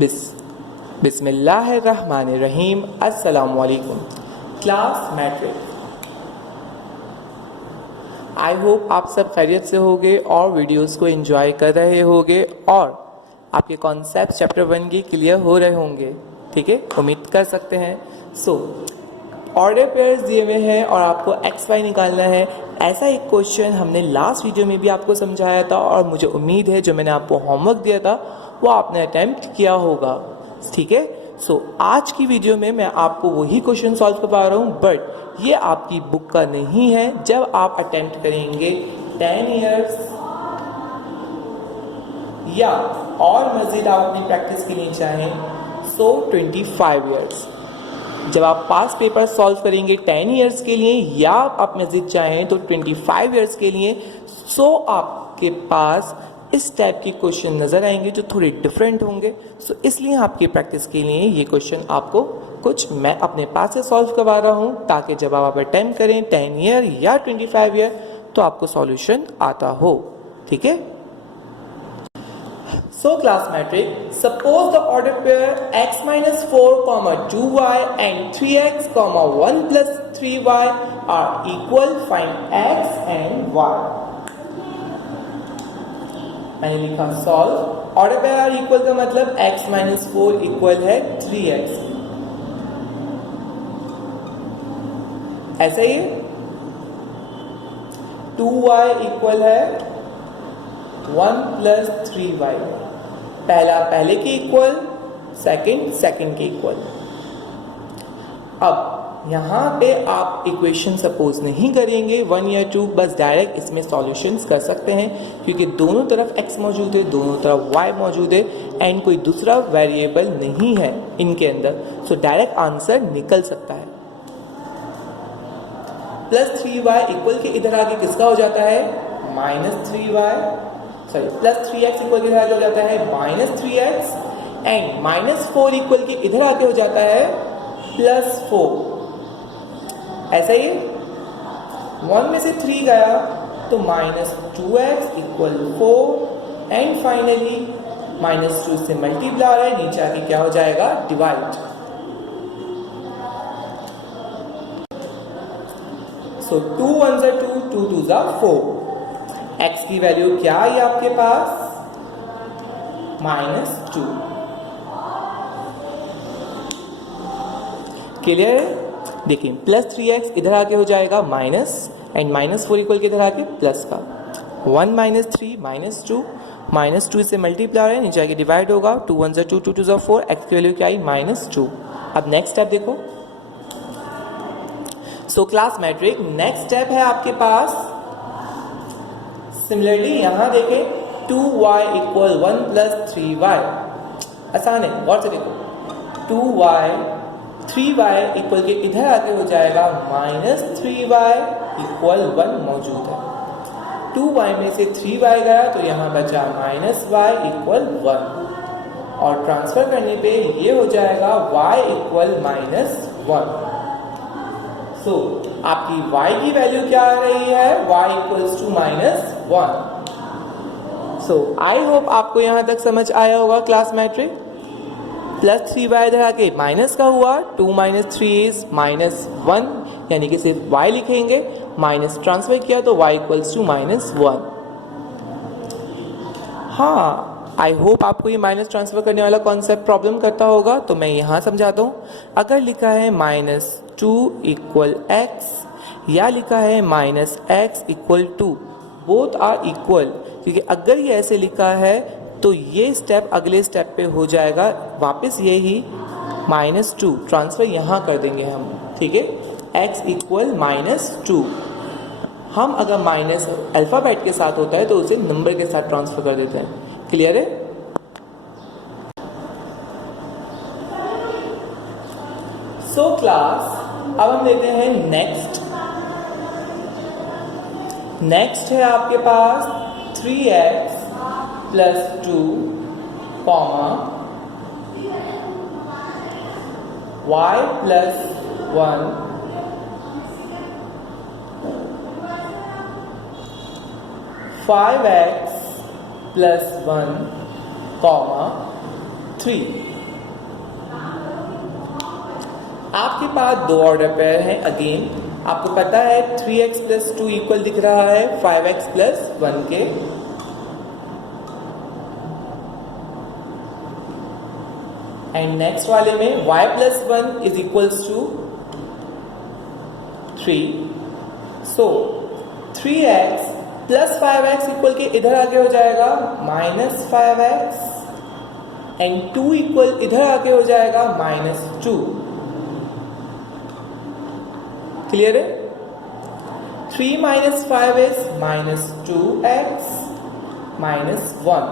बिस्मिल्लाहिर्रहमानिर्रहीम। अस्सलामुअलैकुम class matric. I hope आप सब खैरियत से होंगे और वीडियोस को एंजॉय कर रहे होंगे और आपके कॉन्सेप्ट चैप्टर 1 के क्लियर हो रहे होंगे। ठीक है, उम्मीद कर सकते हैं। ऑर्डर पेयर्स दिए हुए हैं और आपको एक्स वाई निकालना है। ऐसा एक क्वेश्चन हमने लास्ट वीडियो में भी आपको समझाया था और मुझे उम्मीद है जो मैंने आपको होमवर्क दिया था वो आपने अटेम्प्ट किया होगा। ठीक है, आज की वीडियो में मैं आपको वही क्वेश्चन सॉल्व करवा रहा हूँ, बट ये आपकी बुक का नहीं है। जब आप अटेम्प्ट करेंगे 10 इयर्स या और मजीद आप अपनी प्रैक्टिस के लिए चाहें 25 इयर्स। जब आप पास पेपर सॉल्व करेंगे 10 इयर्स के लिए या आप मजीद चाहें तो 25 इयर्स के लिए, आपके पास इस टाइप के क्वेश्चन नज़र आएंगे जो थोड़े डिफरेंट होंगे। इसलिए आपकी प्रैक्टिस के लिए ये क्वेश्चन आपको कुछ मैं अपने पास से सॉल्व करवा रहा हूँ, ताकि जब आप अटेम्प्ट करें 10 ईयर या 25 ईयर तो आपको सॉल्यूशन आता हो। ठीक है, class metric, suppose the order pair x minus 4, 2y and 3x, 1 plus 3y are equal. Find x and y. मैंने लिखा solve. Order pair are equal का मतलब x माइनस 4 इक्वल है 3x। ऐसा ही 2y इक्वल है 1 प्लस 3y। पहला पहले के इक्वल, सेकंड के इक्वल। अब यहाँ पे आप इक्वेशन सपोज नहीं करेंगे 1 या 2, बस डायरेक्ट इसमें सॉल्यूशंस कर सकते हैं क्योंकि दोनों तरफ x मौजूद है, दोनों तरफ y मौजूद है एंड कोई दूसरा वेरिएबल नहीं है इनके अंदर। डायरेक्ट आंसर निकल सकता है। प्लस 3y इक्वल के इधर आगे किसका हो जाता है minus 3y, sorry plus 3x equal के इधर आगे हो जाता है minus 3x and minus 4 equal के इधर आगे हो जाता है प्लस 4। ऐसा ही 1 में से 3 गया तो minus 2x equal 4 and finally minus 2 से मल्टीप्लाई आ रहा है, नीचे आके क्या हो जाएगा डिवाइड। 2 1 जा 2, 2 2 जा 4। x की वैल्यू क्या आई आपके पास -2। क्लियर है? देखिए प्लस 3x इधर आके हो जाएगा माइनस एंड माइनस 4 इक्वल के इधर आके प्लस का 1 माइनस 3 माइनस 2 से मल्टीप्लाई है, नीचे आके डिवाइड होगा। 2 1 जा 2, 2 2 जा 4। x की वैल्यू क्या आई -2। अब नेक्स्ट स्टेप देखो। क्लास मैट्रिक नेक्स्ट स्टेप है आपके पास। सिमिलरली यहां देखें 2y इक्वल 1 प्लस 3y। आसान है, गौर से देखो। 2y 3y इक्वल के इधर आके हो जाएगा माइनस 3y इक्वल 1 मौजूद है। 2y में से 3y गया तो यहां बचा माइनस y इक्वल 1 और ट्रांसफर करने पे ये हो जाएगा y इक्वल -1। आपकी y की वैल्यू क्या आ रही है y equals to -1। I hope आपको यहां तक समझ आया होगा क्लास मैट्रिक। प्लस 3y इधर आके माइनस का हुआ, 2 माइनस 3 इज -1 यानी कि सिर्फ y लिखेंगे, माइनस ट्रांसफर किया तो y इक्वल्स टू -1। हाँ, आई होप आपको ये माइनस ट्रांसफर करने वाला कॉन्सेप्ट प्रॉब्लम करता होगा, तो मैं यहाँ समझाता हूँ। अगर लिखा है -2 इक्वल x या लिखा है -x इक्वल 2, बोथ आर इक्वल, क्योंकि अगर ये ऐसे लिखा है तो ये स्टेप अगले स्टेप पे हो जाएगा वापस यही -2 ट्रांसफर यहाँ कर देंगे हम। ठीक है, x इक्वल -2। हम अगर माइनस अल्फाबेट के साथ होता है तो उसे नंबर के साथ ट्रांसफर कर देते हैं। क्लियर है? क्लास अब हम लेते हैं नेक्स्ट है आपके पास 3x plus 2 y plus 1 5x plus 1 3। आपके पास दो ऑर्डर पेयर हैं। अगेन आपको पता है 3x प्लस 2 इक्वल दिख रहा है 5x प्लस 1 के। एंड नेक्स्ट वाले में y plus 1 is equals to 3। So 3x plus 5x equal के इधर आगे हो जाएगा माइनस 5x एंड 2 इक्वल इधर आगे हो जाएगा -2। क्लियर है? 3 minus 5 is -2x -1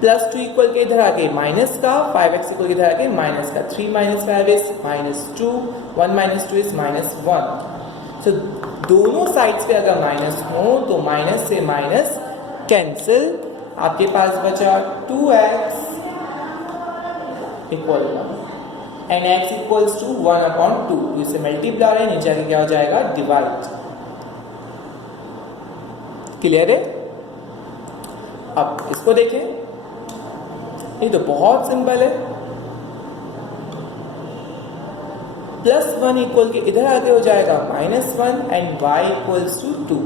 plus 2 equal के इधर आगे माइनस का, 5x इक्वल के इधर आगे माइनस का। 3 माइनस 5 इज -2, 1 माइनस 2 इज -1। सो दोनों साइड्स पे अगर माइनस हो तो माइनस से माइनस कैंसिल। आपके पास बचा 2x equal 1 and x equals to 1/2। तो इसे मल्टीप्लाई है, नीचे आके क्या हो जाएगा डिवाइड। क्लियर है? अब इसको देखें, ये तो बहुत सिंपल है। प्लस 1 इक्वल के इधर आगे हो जाएगा -1 and y equals to 2।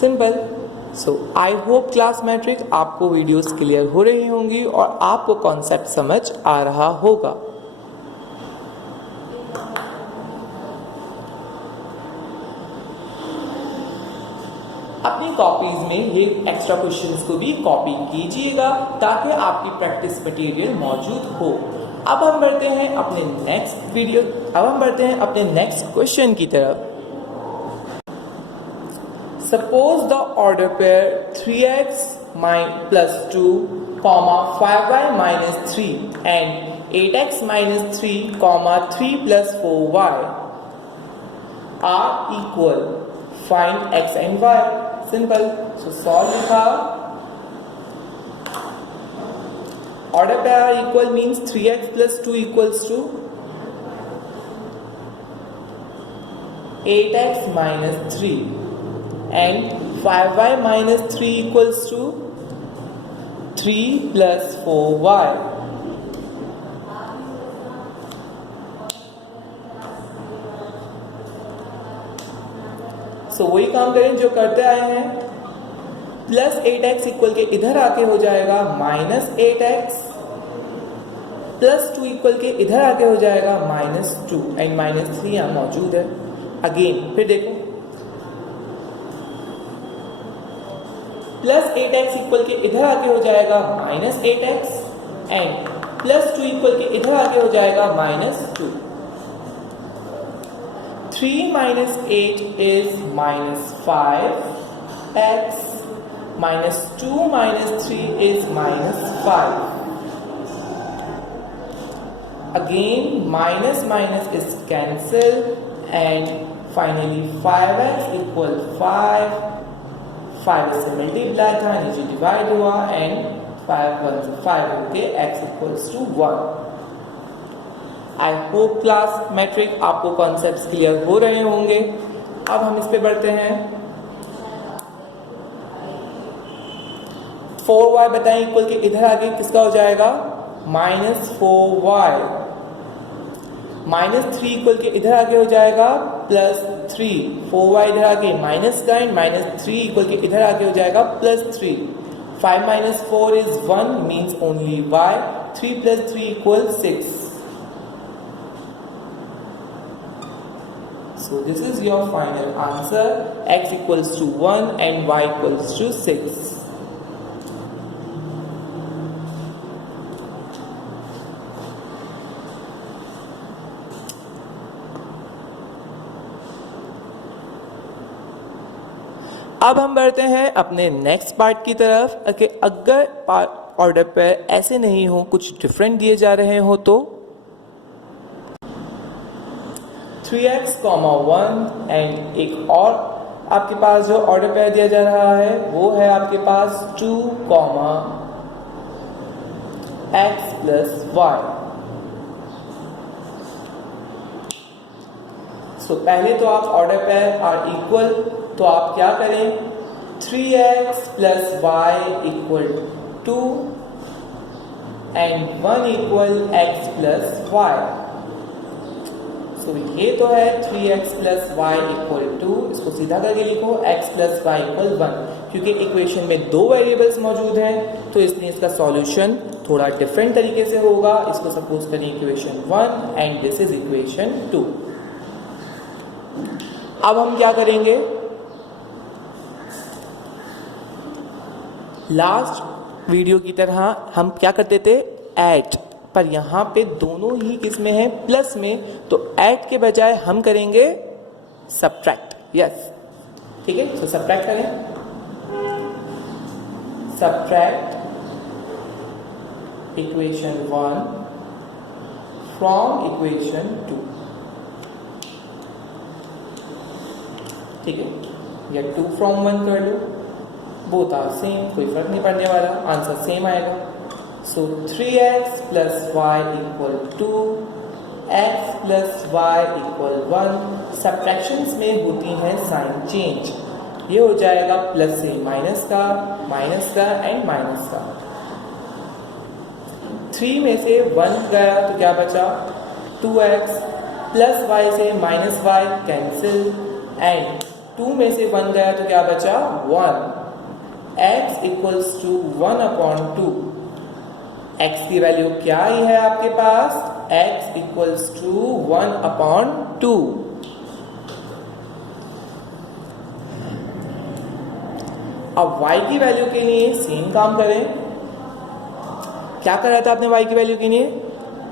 Simple. So I hope class matric आपको वीडियोस क्लियर हो रही होंगी और आपको कॉन्सेप्ट समझ आ रहा होगा। अपनी कॉपीज में ये एक्स्ट्रा क्वेश्चंस को भी कॉपी कीजिएगा ताकि आपकी प्रैक्टिस मटेरियल मौजूद हो। अब हम बढ़ते हैं अपने नेक्स्ट क्वेश्चन की तरफ। Suppose the order pair 3x plus 2, 5y minus 3 and 8x minus 3, 3 plus 4y are equal. Find x and y. Simple. So solve लिखा। Order pair equal means 3x plus 2 equals to 8x minus 3 and 5y minus 3 equals to 3 plus 4y. तो वही काम करें जो करते आए हैं। Plus 8x equal के इधर आके हो जाएगा -8x प्लस 2 इक्वल के इधर आके हो जाएगा -2 एंड -3 यहां मौजूद है। अगेन फिर देखो, प्लस 8x इक्वल के इधर आके हो जाएगा -8x एंड प्लस 2 इक्वल के इधर आके हो जाएगा -2। 3 minus 8 is -5x, -2 minus 3 is -5. Again, minus is cancelled and finally 5x equal 5. 5 से मल्टीप्लाई था, नीचे डिवाइड हुआ एंड 5 1 से 5 होके x equals to 1. I hope class matric आपको कॉन्सेप्ट्स क्लियर हो रहे होंगे। अब हम इस पे बढ़ते हैं। 4y बताएं इक्वल के इधर आगे किसका हो जाएगा -4y। -3 इक्वल के इधर आगे हो जाएगा +3। 4y इधर आगे माइनस का एंड -3 इक्वल के इधर आगे हो जाएगा +3। 5 minus 4 is 1 means only y. 3 plus 3 equals 6. So this is your final answer. X equals to 1 and y equals to 6. अब हम बढ़ते हैं अपने नेक्स्ट पार्ट की तरफ कि अगर ऑर्डर पर ऐसे नहीं हो, कुछ डिफरेंट दिए जा रहे हो तो 3x, 1 एंड एक और आपके पास जो ऑर्डर पेयर दिया जा रहा है वो है आपके पास 2, x प्लस y। सो पहले तो आप ऑर्डर पेयर आर इक्वल, तो आप क्या करें 3x plus y equal 2 and 1 equal x plus y. So ये तो है 3x प्लस वाई इक्वल 2, इसको सीधा करके लिखो x प्लस वाई इक्वल 1। क्योंकि इक्वेशन में दो वेरिएबल्स मौजूद हैं तो इसलिए इसका सॉल्यूशन थोड़ा डिफरेंट तरीके से होगा। इसको सपोज करें equation 1 and this is equation 2। अब हम क्या करेंगे, लास्ट वीडियो की तरह हम क्या करते थे, ऐड, पर यहां पे दोनों ही किस में है, प्लस में, तो ऐड के बजाय हम करेंगे सब्ट्रैक्ट। यस, ठीक है, तो सब्ट्रैक्ट करें, सब्ट्रैक्ट इक्वेशन 1 फ्रॉम इक्वेशन 2। ठीक है, या 2 फ्रॉम 1 कर लो, बोथ आर सेम, कोई फर्क नहीं पड़ने वाला, आंसर सेम आएगा। So 3x plus y equal 2, x plus y equal 1। Subtractions में होती हैं साइन चेंज, ये हो जाएगा प्लस से माइनस का एंड माइनस का। 3 में से 1 गया तो क्या बचा, 2x प्लस वाई से माइनस वाई कैंसिल, एंड 2 में से 1 गया तो क्या बचा, 1। x equals to 1/2। x की वैल्यू क्या ही है आपके पास, x इक्वल्स टू 1/2। अब y की वैल्यू के लिए सेम काम करें। क्या करा था आपने y की वैल्यू के लिए,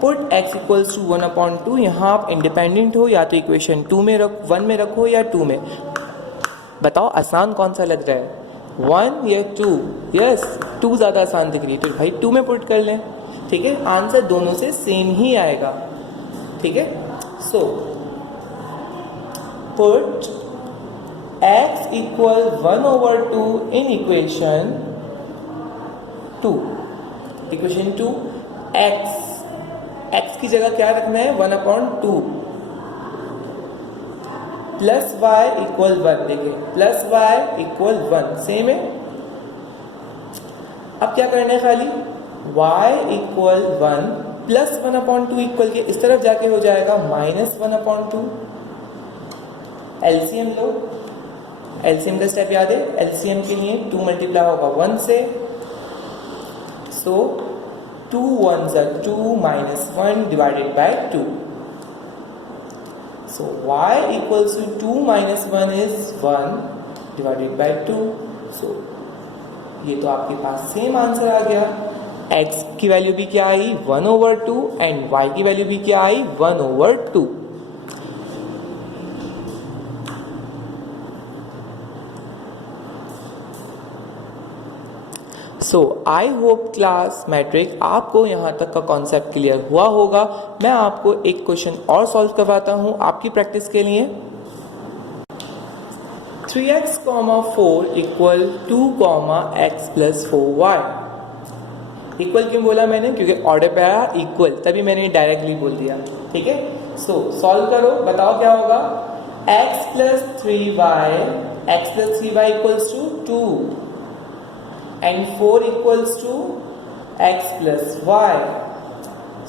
पुट x इक्वल्स टू 1/2। यहां आप इंडिपेंडेंट हो, या तो इक्वेशन 2 में 1 में रखो या 2 में। बताओ आसान कौन सा लग रहा है, 1 या 2? यस, 2 ज्यादा आसान दिख रही है, तो भाई 2 में पुट कर लें। ठीक है, आंसर दोनों से सेम ही आएगा। ठीक है, so put x equal 1/2 in equation 2। Equation 2, x की जगह क्या रखना है, 1/2 प्लस वाई इक्वल 1। देखिए, प्लस वाई इक्वल 1 सेम है। अब क्या करना है, खाली y इक्वल 1 प्लस 1/2 इक्वल के इस तरफ जाके हो जाएगा -1/2। एलसीएम लो, एलसीएम का स्टेप याद है, एलसीएम के लिए 2 मल्टीप्लाई होगा 1 से, सो 2 1s are 2 -1 divided by 2. So y equals to 2 minus 1 is 1 divided by 2. So ये तो आपके पास सेम आंसर आ गया। x की वैल्यू भी क्या आई, 1/2, एंड y की वैल्यू भी क्या आई, 1/2। सो आई होप क्लास मैट्रिक आपको यहाँ तक का कॉन्सेप्ट क्लियर हुआ होगा। मैं आपको एक क्वेश्चन और सॉल्व करवाता हूँ आपकी प्रैक्टिस के लिए। 3x, 4 equal 2, x plus 4y। Equal क्यों बोला मैंने, क्योंकि ऑर्डर पे आया इक्वल, तभी मैंने डायरेक्टली बोल दिया। ठीक है, सो सॉल्व करो, बताओ क्या होगा, x plus 3y equals to 2 and 4 equals to x plus y.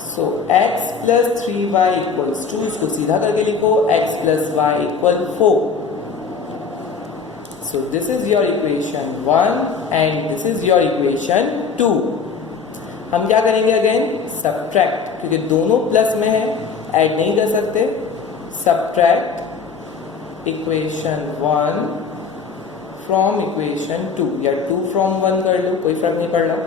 So x plus 3y equals to, इसको सीधा करके लिखो, x plus y equal 4. So this is your equation 1 and this is your equation 2. हम क्या करेंगे again, subtract, क्योंकि दोनों plus में है, ऐड नहीं कर सकते। सब्ट्रैक्ट इक्वेशन 1 फ्रॉम इक्वेशन 2, या 2 फ्रॉम 1 कर लो, कोई फर्क नहीं पड़ रहा।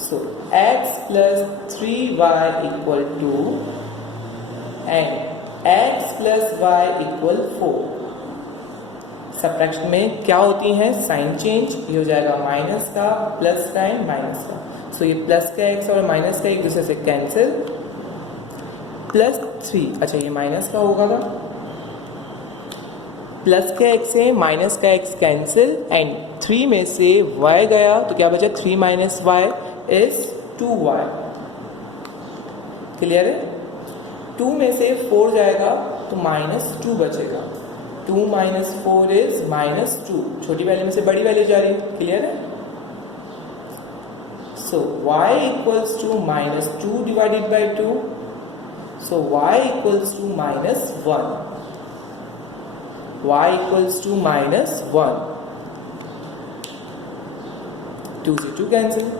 सो x plus 3y equal 2 and x plus y equal 4। Subtraction में क्या होती है, साइन चेंज, ये हो जाएगा माइनस का, प्लस का एंड माइनस का। सो ये प्लस का x और माइनस का एक दूसरे से कैंसिल, प्लस 3, अच्छा ये माइनस का होगा था, प्लस का x से माइनस का x कैंसिल, एंड 3 में से y गया तो क्या बचा, 3 minus y is 2y। Clear है, 2 में से 4 जाएगा तो -2 बचेगा, 2 माइनस 4 इज -2। छोटी वैल्यू में से बड़ी वैल्यू जा रही है, क्लियर है। So y equals to minus 2 divided by 2. So y equals to minus 1. Y equals to minus 1. 2 से 2 cancel.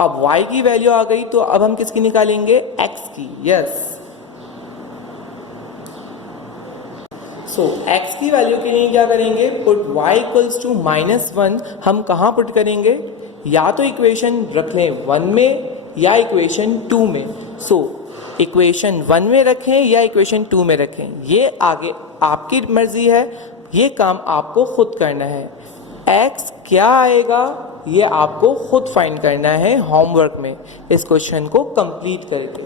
अब y की वैल्यू आ गई तो अब हम किसकी निकालेंगे? x की. यस. सो x की वैल्यू के लिए क्या करेंगे? Put y equals to minus 1 हम कहाँ पुट करेंगे? या तो इक्वेशन रख लें 1 में या इक्वेशन 2 में. सो इक्वेशन 1 में रखें या इक्वेशन 2 में रखें, ये आगे आपकी मर्जी है, ये काम आपको खुद करना है. x क्या आएगा ये आपको खुद फाइंड करना है होमवर्क में, इस क्वेश्चन को कंप्लीट करके.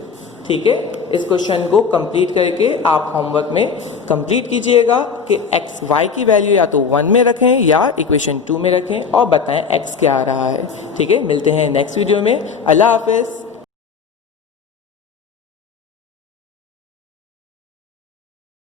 ठीक है, इस क्वेश्चन को कंप्लीट करके आप होमवर्क में कंप्लीट कीजिएगा कि x y की वैल्यू या तो 1 में रखें या इक्वेशन 2 में रखें और बताएं x क्या आ रहा है. ठीक है, मिलते हैं नेक्स्ट वीडियो में. अल्लाह हाफिज.